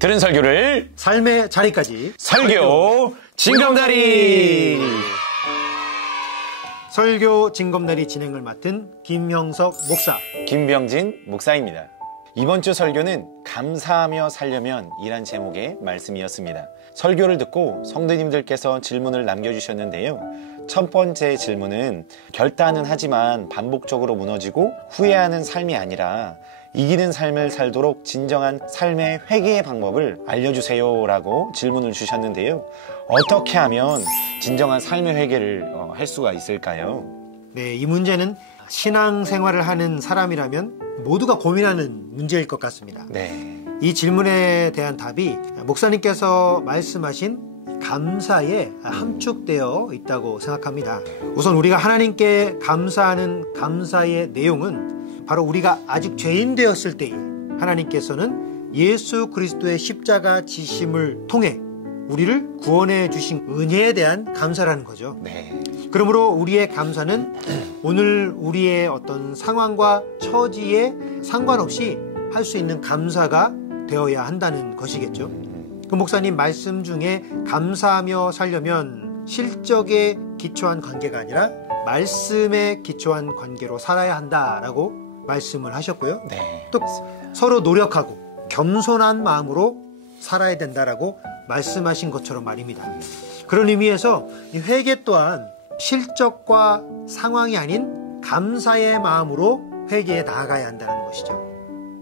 들은 설교를 삶의 자리까지 설교 징검다리. 설교 징검다리 진행을 맡은 김형석 목사, 김병진 목사입니다. 이번 주 설교는 감사하며 살려면 이란 제목의 말씀이었습니다. 설교를 듣고 성도님들께서 질문을 남겨주셨는데요. 첫 번째 질문은 결단은 하지만 반복적으로 무너지고 후회하는 삶이 아니라 이기는 삶을 살도록 진정한 삶의 회개의 방법을 알려주세요 라고 질문을 주셨는데요. 어떻게 하면 진정한 삶의 회개를 할 수가 있을까요? 네, 이 문제는 신앙생활을 하는 사람이라면 모두가 고민하는 문제일 것 같습니다. 네. 이 질문에 대한 답이 목사님께서 말씀하신 감사에 함축되어 있다고 생각합니다. 우선 우리가 하나님께 감사하는 감사의 내용은 바로 우리가 아직 죄인 되었을 때에 하나님께서는 예수 그리스도의 십자가 지심을 통해 우리를 구원해 주신 은혜에 대한 감사라는 거죠. 네. 그러므로 우리의 감사는 오늘 우리의 어떤 상황과 처지에 상관없이 할 수 있는 감사가 되어야 한다는 것이겠죠. 그 목사님 말씀 중에 감사하며 살려면 실적에 기초한 관계가 아니라 말씀에 기초한 관계로 살아야 한다라고 말씀을 하셨고요. 네, 또 서로 노력하고 겸손한 마음으로 살아야 된다라고 말씀하신 것처럼 말입니다. 그런 의미에서 이 회개 또한 실적과 상황이 아닌 감사의 마음으로 회개에 나아가야 한다는 것이죠.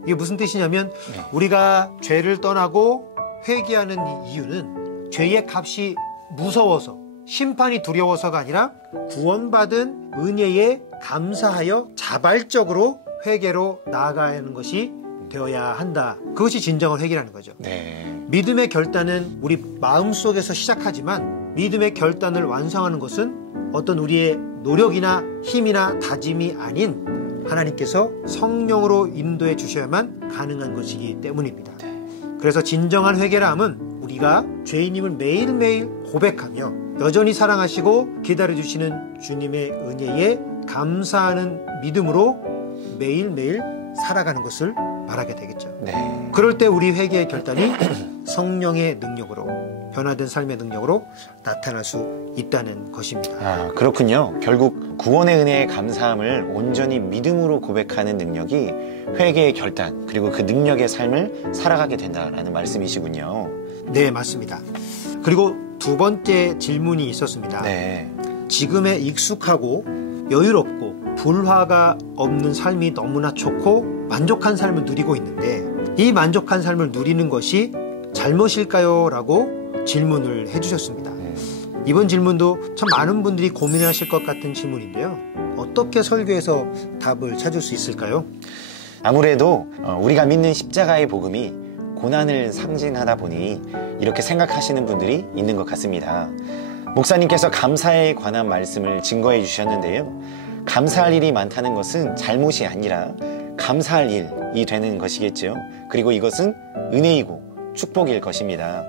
이게 무슨 뜻이냐면 우리가 죄를 떠나고 회개하는 이유는 죄의 값이 무서워서 심판이 두려워서가 아니라 구원받은 은혜에 감사하여 자발적으로 회개로 나아가야 하는 것이 되어야 한다. 그것이 진정한 회개라는 거죠. 네. 믿음의 결단은 우리 마음속에서 시작하지만 믿음의 결단을 완성하는 것은 어떤 우리의 노력이나 힘이나 다짐이 아닌 하나님께서 성령으로 인도해 주셔야만 가능한 것이기 때문입니다. 그래서 진정한 회개라 함은 우리가 죄인임을 매일매일 고백하며 여전히 사랑하시고 기다려주시는 주님의 은혜에 감사하는 믿음으로 매일매일 살아가는 것을 말하게 되겠죠. 네. 그럴 때 우리 회개의 결단이 성령의 능력으로 변화된 삶의 능력으로 나타날 수 있다는 것입니다. 아, 그렇군요. 결국 구원의 은혜에 감사함을 온전히 믿음으로 고백하는 능력이 회개의 결단 그리고 그 능력의 삶을 살아가게 된다라는 말씀이시군요. 네, 맞습니다. 그리고 두 번째 질문이 있었습니다. 네. 지금에 익숙하고 여유롭고 불화가 없는 삶이 너무나 좋고 만족한 삶을 누리고 있는데 이 만족한 삶을 누리는 것이 잘못일까요? 라고 질문을 해주셨습니다. 이번 질문도 참 많은 분들이 고민하실 것 같은 질문인데요. 어떻게 설교에서 답을 찾을 수 있을까요? 아무래도 우리가 믿는 십자가의 복음이 고난을 상징하다 보니 이렇게 생각하시는 분들이 있는 것 같습니다. 목사님께서 감사에 관한 말씀을 증거해 주셨는데요. 감사할 일이 많다는 것은 잘못이 아니라 감사할 일이 되는 것이겠죠. 그리고 이것은 은혜이고 축복일 것입니다.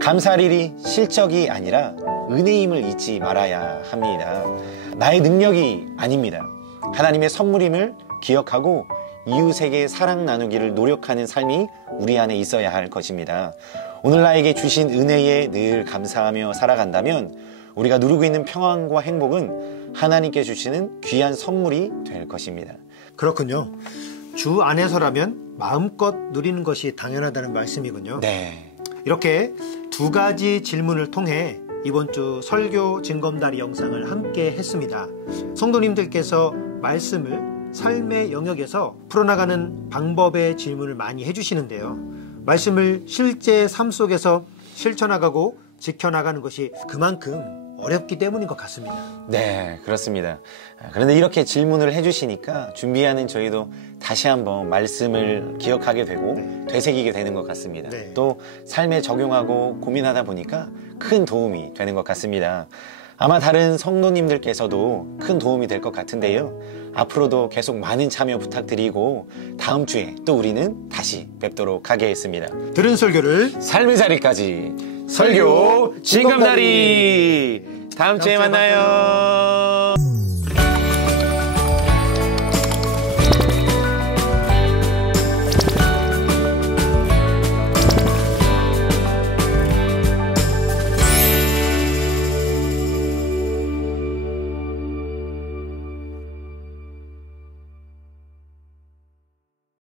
감사할 일이 실적이 아니라 은혜임을 잊지 말아야 합니다. 나의 능력이 아닙니다. 하나님의 선물임을 기억하고 이웃에게 사랑 나누기를 노력하는 삶이 우리 안에 있어야 할 것입니다. 오늘 나에게 주신 은혜에 늘 감사하며 살아간다면 우리가 누리고 있는 평안과 행복은 하나님께 주시는 귀한 선물이 될 것입니다. 그렇군요. 주 안에서라면 마음껏 누리는 것이 당연하다는 말씀이군요. 네. 이렇게 두 가지 질문을 통해 이번 주 설교 징검다리 영상을 함께 했습니다. 성도님들께서 말씀을 삶의 영역에서 풀어나가는 방법의 질문을 많이 해주시는데요. 말씀을 실제 삶 속에서 실천하고 지켜나가는 것이 그만큼 어렵기 때문인 것 같습니다. 네, 그렇습니다. 그런데 이렇게 질문을 해주시니까 준비하는 저희도 다시 한번 말씀을 기억하게 되고 되새기게 되는 것 같습니다. 네. 또 삶에 적용하고 고민하다 보니까 큰 도움이 되는 것 같습니다. 아마 다른 성도님들께서도 큰 도움이 될 것 같은데요. 앞으로도 계속 많은 참여 부탁드리고 다음 주에 또 우리는 다시 뵙도록 하겠습니다. 들은 설교를 삶의 자리까지 설교 징검다리 다음 주에 만나요.